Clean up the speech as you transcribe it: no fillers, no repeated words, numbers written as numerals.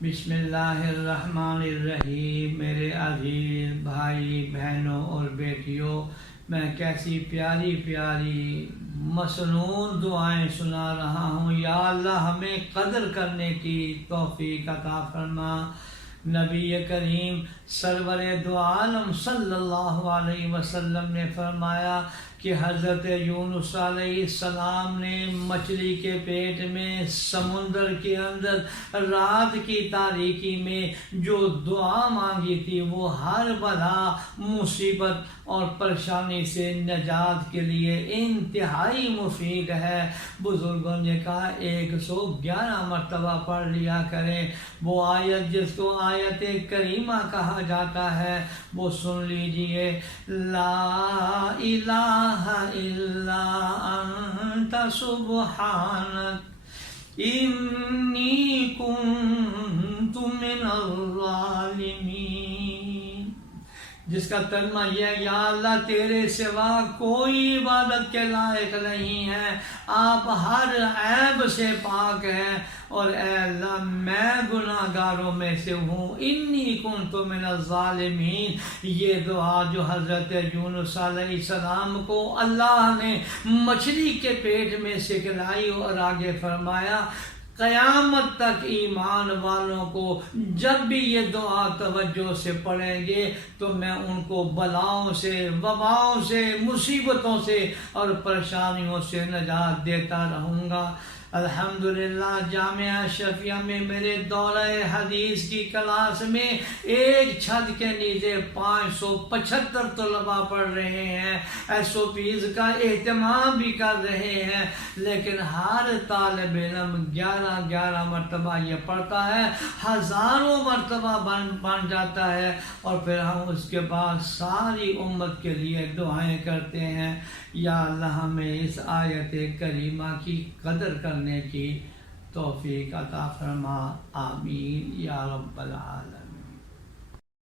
بسم اللہ الرحمن الرحیم۔ میرے عزیز بھائی بہنوں اور بیٹیوں، میں کیسی پیاری پیاری مسنون دعائیں سنا رہا ہوں۔ یا اللہ ہمیں قدر کرنے کی توفیق عطا فرما۔ نبی کریم سرور دو عالم صلی اللہ علیہ وسلم نے فرمایا کہ حضرت یونس علیہ السلام نے مچھلی کے پیٹ میں سمندر کے اندر رات کی تاریکی میں جو دعا مانگی تھی وہ ہر بلا مصیبت اور پریشانی سے نجات کے لیے انتہائی مفید ہے۔ بزرگوں نے کہا 111 مرتبہ پڑھ لیا کریں۔ وہ آیت جس کو آیت کریمہ کہا جاتا ہے وہ سن لیجئے۔ لا الہ الا انت سبحانک انی کنت من الظالمین، جس کا ترجمہ یہ ہے یا اللہ تیرے سوا کوئی عبادت کے لائق نہیں ہے، آپ ہر عیب سے پاک ہیں، اور اے اللہ میں گناہ گاروں میں سے ہوں۔ انی کنت من الظالمین، یہ دعا جو حضرت یونس علیہ السلام کو اللہ نے مچھلی کے پیٹ میں سکھلائی، اور آگے فرمایا قیامت تک ایمان والوں کو جب بھی یہ دعا توجہ سے پڑھیں گے تو میں ان کو بلاؤں سے، وباؤں سے، مصیبتوں سے اور پریشانیوں سے نجات دیتا رہوں گا۔ الحمدللہ جامعہ اشرفیہ میں میرے دورہ حدیث کی کلاس میں ایک چھت کے نیچے 575 طلباء پڑھ رہے ہیں، SOPs کا اہتمام بھی کر رہے ہیں، لیکن ہر طالب علم 11 مرتبہ یہ پڑھتا ہے، ہزاروں مرتبہ بن جاتا ہے، اور پھر ہم اس کے بعد ساری امت کے لیے دعائیں کرتے ہیں۔ یا اللہ ہمیں اس آیت کریمہ کی قدر کرنے کی توفیق عطا فرما، آمین یا رب العالمین۔